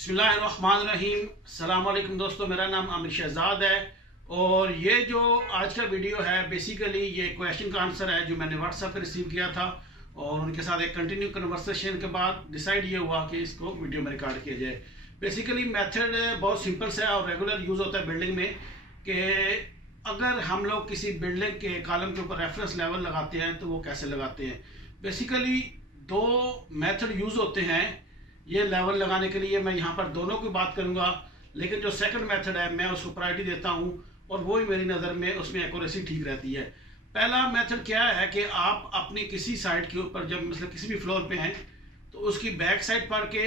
बिस्मिल्लाहिर्रहमानिर्रहीम। अस्सलाम वालेकुम दोस्तों, मेरा नाम आमिर शहजाद है और ये जो आज का वीडियो है बेसिकली ये क्वेश्चन का आंसर है जो मैंने व्हाट्सएप पे रिसीव किया था और उनके साथ एक कंटिन्यू कन्वर्सेशन के बाद डिसाइड ये हुआ कि इसको वीडियो में रिकॉर्ड किया जाए। बेसिकली मेथड बहुत सिंपल सा है और रेगुलर यूज़ होता है बिल्डिंग में कि अगर हम लोग किसी बिल्डिंग के कॉलम के ऊपर रेफरेंस लेवल लगाते हैं तो वो कैसे लगाते हैं। बेसिकली दो मेथड यूज़ होते हैं ये लेवल लगाने के लिए। मैं यहाँ पर दोनों की बात करूँगा, लेकिन जो सेकंड मेथड है मैं उसको प्रायोरिटी देता हूँ और वो ही मेरी नज़र में उसमें एक्यूरेसी ठीक रहती है। पहला मेथड क्या है कि आप अपनी किसी साइड के ऊपर जब मतलब किसी भी फ्लोर पे हैं तो उसकी बैक साइड पढ़ के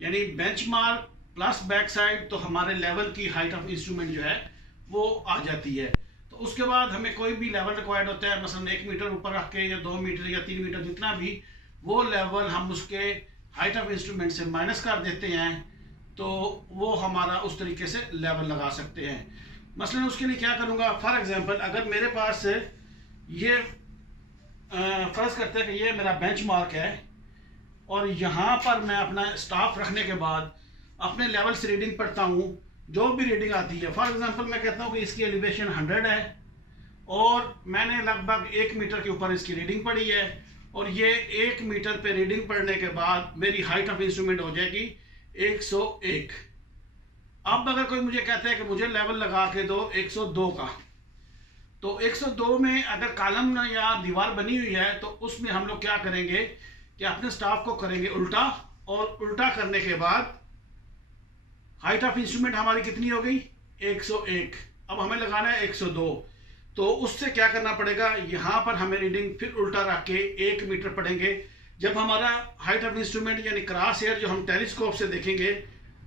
यानी बेंचमार्क प्लस बैक साइड तो हमारे लेवल की हाइट ऑफ इंस्ट्रूमेंट जो है वो आ जाती है। तो उसके बाद हमें कोई भी लेवल रिक्वायर्ड होता है, मसलन 1 मीटर ऊपर रख के या 2 मीटर या 3 मीटर जितना भी, वो लेवल हम उसके हाइट ऑफ इंस्ट्रूमेंट से माइनस कर देते हैं तो वो हमारा उस तरीके से लेवल लगा सकते हैं। मसलन उसके लिए क्या करूँगा, फॉर एग्जांपल अगर मेरे पास ये फ़र्ज़ करते हैं कि ये मेरा बेंचमार्क है और यहाँ पर मैं अपना स्टाफ रखने के बाद अपने लेवल से रीडिंग पढ़ता हूँ, जो भी रीडिंग आती है। फॉर एग्जांपल मैं कहता हूँ कि इसकी एलिवेशन 100 है और मैंने लगभग 1 मीटर के ऊपर इसकी रीडिंग पढ़ी है और ये 1 मीटर पे रीडिंग पढ़ने के बाद मेरी हाइट ऑफ इंस्ट्रूमेंट हो जाएगी 101। अब अगर कोई मुझे कहता है कि मुझे लेवल लगा के दो 102 का, तो 102 में अगर कॉलम या दीवार बनी हुई है तो उसमें हम लोग क्या करेंगे कि अपने स्टाफ को करेंगे उल्टा, और उल्टा करने के बाद हाइट ऑफ इंस्ट्रूमेंट हमारी कितनी हो गई 101। अब हमें लगाना है 102, तो उससे क्या करना पड़ेगा, यहाँ पर हमें रीडिंग फिर उल्टा रख के 1 मीटर पढ़ेंगे। जब हमारा हाइट ऑफ इंस्ट्रूमेंट यानी क्रॉस एयर जो हम टेलीस्कोप से देखेंगे,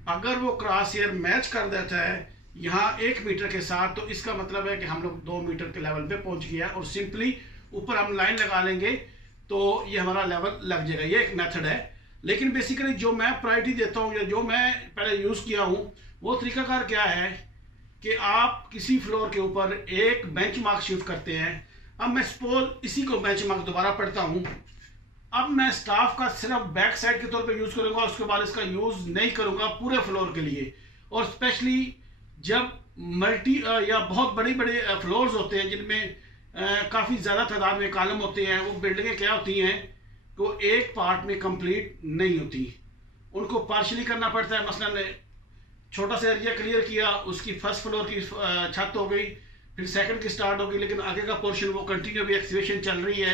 अगर वो क्रॉस एयर मैच कर देता है यहाँ 1 मीटर के साथ, तो इसका मतलब है कि हम लोग 2 मीटर के लेवल पे पहुंच गया और सिंपली ऊपर हम लाइन लगा लेंगे तो ये हमारा लेवल लग जाएगा। ये एक मेथड है, लेकिन बेसिकली जो मैं प्रायोरिटी देता हूँ या जो मैं पहले यूज़ किया हूँ वो तरीकाकार क्या है कि आप किसी फ्लोर के ऊपर एक बेंचमार्क शिफ्ट करते हैं। अब मैं सपोज इसी को बेंचमार्क दोबारा पढ़ता हूं, अब मैं स्टाफ का सिर्फ बैक साइड के तौर पे यूज करूंगा, उसके बाद इसका यूज नहीं करूंगा पूरे फ्लोर के लिए। और स्पेशली जब मल्टी या बहुत बड़ी बड़े फ्लोर्स होते हैं जिनमें काफ़ी ज़्यादा तादाद में कॉलम होते हैं, वो बिल्डिंगें क्या होती हैं वो एक पार्ट में कंप्लीट नहीं होती, उनको पार्शली करना पड़ता है। मसलन छोटा सा एरिया क्लियर किया, उसकी फर्स्ट फ्लोर की छत हो गई, फिर सेकंड की स्टार्ट होगी, लेकिन आगे का पोर्शन वो कंटिन्यू भी एक्सकेवेशन चल रही है,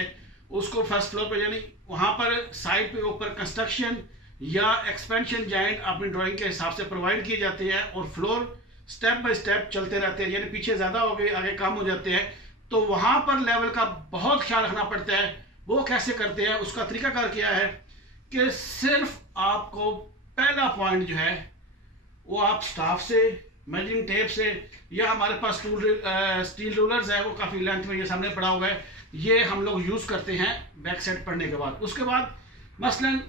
उसको फर्स्ट फ्लोर पे यानी वहाँ पर साइड पे ऊपर कंस्ट्रक्शन या एक्सपेंशन जॉइंट अपनी ड्राइंग के हिसाब से प्रोवाइड किए जाते हैं और फ्लोर स्टेप बाय स्टेप चलते रहते हैं, यानी पीछे ज़्यादा हो गए आगे कम हो जाते हैं। तो वहाँ पर लेवल का बहुत ख्याल रखना पड़ता है। वो कैसे करते हैं, उसका तरीकाकार क्या है कि सिर्फ आपको पहला पॉइंट जो है वो आप स्टाफ से मेजरिंग टेप से या हमारे पास स्टील रूलर्स है, वो काफ़ी लेंथ में ये सामने पड़ा हुआ है, ये हम लोग यूज़ करते हैं बैक साइड पढ़ने के बाद। उसके बाद मसलन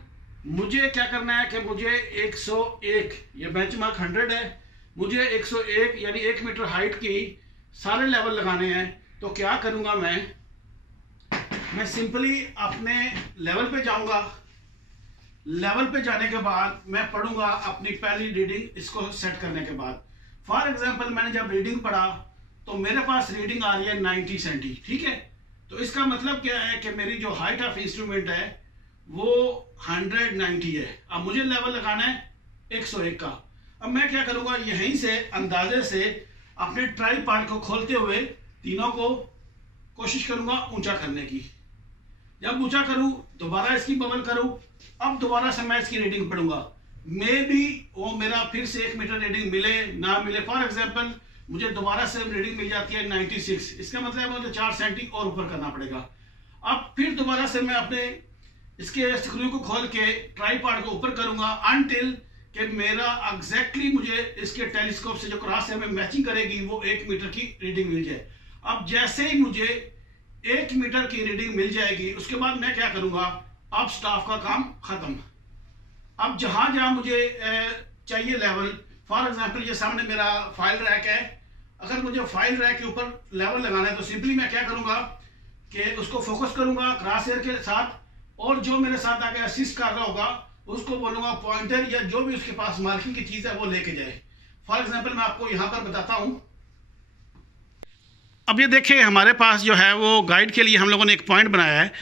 मुझे क्या करना है कि मुझे 101, ये बेंचमार्क 100 है, मुझे 101 यानी 1 मीटर हाइट की सारे लेवल लगाने हैं। तो क्या करूँगा, मैं सिंपली अपने लेवल पे जाऊँगा, लेवल पे जाने के बाद मैं पढ़ूंगा अपनी पहली रीडिंग इसको सेट करने के बाद। फॉर एग्जांपल मैंने जब रीडिंग पढ़ा तो मेरे पास रीडिंग आ रही है 90 सेंटी, ठीक है। तो इसका मतलब क्या है कि मेरी जो हाइट ऑफ इंस्ट्रूमेंट है वो 190 है। अब मुझे लेवल लगाना है 101 का। अब मैं क्या करूंगा, यहीं से अंदाजे से अपने ट्राई पार्ट को खोलते हुए तीनों को कोशिश करूंगा ऊंचा करने की। जब ऊंचा करूं दोबारा इसकी बबल करूं, अब दोबारा से मैं इसकी रीडिंग पढ़ूंगा, मे बी वो मेरा फिर से 1 मीटर रीडिंग मिले ना मिले। फॉर एग्जांपल मुझे दोबारा से रीडिंग मिल जाती है 96, इसका मतलब मुझे 4 सेंटी और ऊपर करना पड़ेगा। अब फिर दोबारा से मैं अपने इसके स्क्रू को खोल के ट्राई पार्ट को ऊपर करूंगा अनटिल कि मेरा एग्जैक्टली मुझे इसके टेलीस्कोप से जो क्रॉस है में मैचिंग करेगी वो 1 मीटर की रीडिंग मिल जाए। अब जैसे ही मुझे 1 मीटर की रीडिंग मिल जाएगी उसके बाद मैं क्या करूंगा, अब स्टाफ का काम खत्म। अब जहां जहां मुझे चाहिए लेवल, फॉर एग्जांपल ये सामने मेरा फाइल रैक है, अगर मुझे फाइल रैक के ऊपर लेवल लगाना है तो सिंपली मैं क्या करूंगा कि उसको फोकस करूंगा क्रॉस एयर के साथ, और जो मेरे साथ आके असिस्ट कर रहा होगा उसको बोलूँगा पॉइंटर या जो भी उसके पास मार्किंग की चीज़ है वो लेके जाए। फॉर एग्जाम्पल मैं आपको यहाँ पर बताता हूँ। अब ये देखें हमारे पास जो है वो गाइड के लिए हम लोगों ने एक पॉइंट बनाया है।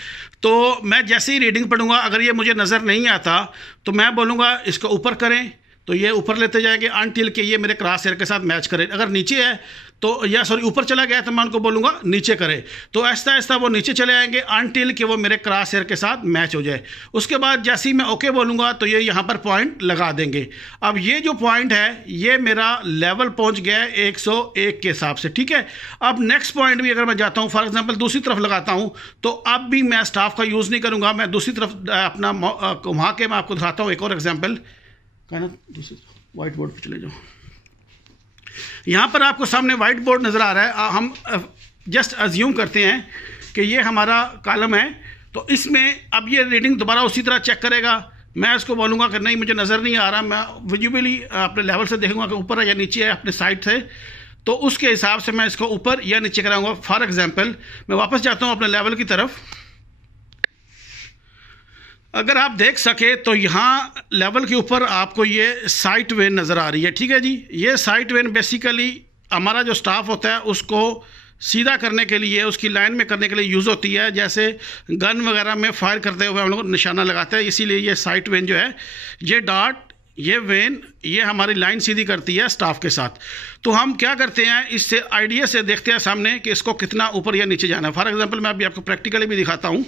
तो मैं जैसे ही रीडिंग पढ़ूंगा, अगर ये मुझे नज़र नहीं आता तो मैं बोलूँगा इसको ऊपर करें, तो ये ऊपर लेते जाएंगे अनटिल के ये मेरे क्रॉस हेयर के साथ मैच करें। अगर नीचे है तो या सॉरी ऊपर चला गया तो मैं उनको बोलूँगा नीचे करें। तो ऐसा ऐसा वो नीचे चले आएंगे अनटिल कि वो मेरे क्रॉस हेयर के साथ मैच हो जाए। उसके बाद जैसे ही मैं ओके बोलूँगा तो ये यहाँ पर पॉइंट लगा देंगे। अब ये जो पॉइंट है ये मेरा लेवल पहुँच गया है 101 के हिसाब से, ठीक है। अब नेक्स्ट पॉइंट भी अगर मैं जाता हूँ, फॉर एग्जाम्पल दूसरी तरफ लगाता हूँ, तो अब भी मैं स्टाफ का यूज़ नहीं करूँगा, मैं दूसरी तरफ अपना घुमा के मैं आपको दिखाता हूँ एक और एग्जाम्पल। कहना दूसरी वाइट बोर्ड पर चले जाओ। यहाँ पर आपको सामने वाइट बोर्ड नज़र आ रहा है। हम जस्ट अज्यूम करते हैं कि ये हमारा कॉलम है, तो इसमें अब ये रीडिंग दोबारा उसी तरह चेक करेगा। मैं इसको बोलूँगा कि नहीं मुझे नज़र नहीं आ रहा, मैं विजुअली अपने लेवल से देखूँगा कि ऊपर है या नीचे है अपने साइड से, तो उसके हिसाब से मैं इसको ऊपर या नीचे कराऊँगा। फॉर एग्जाम्पल मैं वापस जाता हूँ अपने लेवल की तरफ। अगर आप देख सके तो यहाँ लेवल के ऊपर आपको ये साइट वेन नज़र आ रही है, ठीक है जी। ये साइट वेन बेसिकली हमारा जो स्टाफ होता है उसको सीधा करने के लिए, उसकी लाइन में करने के लिए यूज़ होती है। जैसे गन वगैरह में फायर करते हुए हम लोग निशाना लगाते हैं, इसीलिए ये साइट वेन जो है, ये डॉट, ये वेन, ये हमारी लाइन सीधी करती है स्टाफ के साथ। तो हम क्या करते हैं, इससे आइडिया से देखते हैं सामने कि इसको कितना ऊपर या नीचे जाना है। फॉर एग्जाम्पल मैं अभी आपको प्रैक्टिकली भी दिखाता हूँ।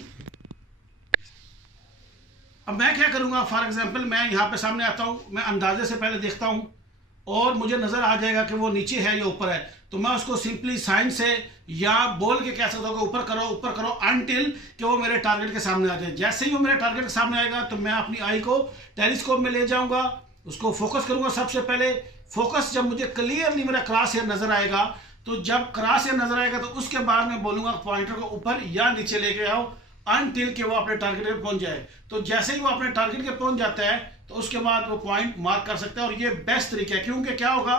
अब मैं क्या करूंगा, फॉर एग्जांपल मैं यहाँ पे सामने आता हूँ, मैं अंदाजे से पहले देखता हूँ और मुझे नज़र आ जाएगा कि वो नीचे है या ऊपर है, तो मैं उसको सिंपली साइन से या बोल के कह सकता हूँ कि ऊपर करो अनटिल कि वो मेरे टारगेट के सामने आ जाए। जैसे ही वो मेरे टारगेट के सामने आएगा तो मैं अपनी आई को टेलीस्कोप में ले जाऊँगा, उसको फोकस करूँगा। सबसे पहले फोकस जब मुझे क्लियरली मेरा क्रॉस हेयर नज़र आएगा, तो जब क्रॉस हेयर नज़र आएगा तो उसके बाद मैं बोलूँगा पॉइंटर को ऊपर या नीचे लेके आओ अनटिल के वो अपने टारगेट पे पहुंच जाए। तो जैसे ही वो अपने टारगेट के पहुंच जाता है तो उसके बाद वो पॉइंट मार्क कर सकता है। और ये बेस्ट तरीका है, क्योंकि क्या होगा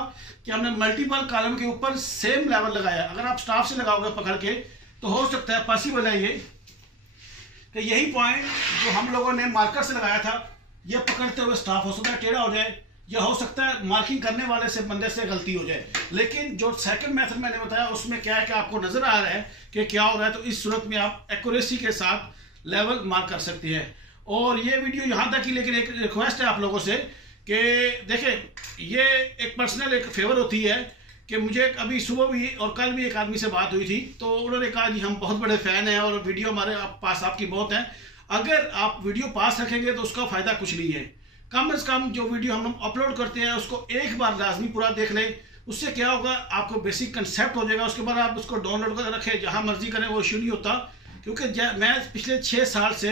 कि हमने मल्टीपल कॉलम के ऊपर सेम लेवल लगाया। अगर आप स्टाफ से लगाओगे पकड़ के तो हो सकता है पॉसिबल है ये कि यही पॉइंट जो हम लोगों ने मार्कर से लगाया था ये पकड़ते हुए स्टाफ हो सकता है टेढ़ा हो जाए, या हो सकता है मार्किंग करने वाले से बंदे से गलती हो जाए। लेकिन जो सेकंड मेथड मैंने बताया उसमें क्या है कि आपको नजर आ रहा है कि क्या हो रहा है, तो इस सूरत में आप एक्यूरेसी के साथ लेवल मार्क कर सकते हैं। और ये वीडियो यहाँ तक ही, लेकिन एक रिक्वेस्ट है आप लोगों से कि देखें, ये एक पर्सनल एक फेवर होती है कि मुझे अभी सुबह भी और कल भी एक आदमी से बात हुई थी, तो उन्होंने कहा जी हम बहुत बड़े फ़ैन हैं और वीडियो हमारे पास आपकी बहुत है, अगर आप वीडियो पास रखेंगे तो उसका फ़ायदा कुछ नहीं है। कम से कम जो वीडियो हम अपलोड करते हैं उसको एक बार लाजमी पूरा देख लें। उससे क्या होगा, आपको बेसिक कंसेप्ट हो जाएगा। उसके बाद आप उसको डाउनलोड कर रखें, जहाँ मर्जी करें, वो इशू नहीं होता। क्योंकि मैं पिछले 6 साल से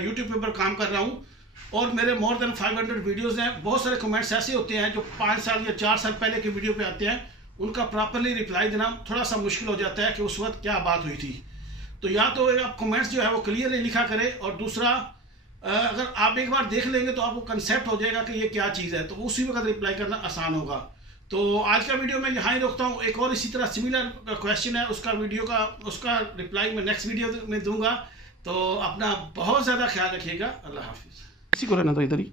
यूट्यूब पे काम कर रहा हूँ और मेरे मोर देन 500 वीडियोस हैं। बहुत सारे कमेंट्स ऐसे होते हैं जो 5 साल या 4 साल पहले के वीडियो पे आते हैं, उनका प्रॉपरली रिप्लाई देना थोड़ा सा मुश्किल हो जाता है कि उस वक्त क्या बात हुई थी। तो या तो आप कमेंट्स जो है वो क्लियरली लिखा करें, और दूसरा अगर आप एक बार देख लेंगे तो आपको कंसेप्ट हो जाएगा कि ये क्या चीज़ है, तो उसी वक्त रिप्लाई करना आसान होगा। तो आज का वीडियो मैं यहाँ ही रोकता हूँ। एक और इसी तरह सिमिलर क्वेश्चन है, उसका रिप्लाई मैं नेक्स्ट वीडियो में दूंगा। तो अपना बहुत ज़्यादा ख्याल रखिएगा। अल्लाह हाफिज़। इसी को रहना था इधर ही।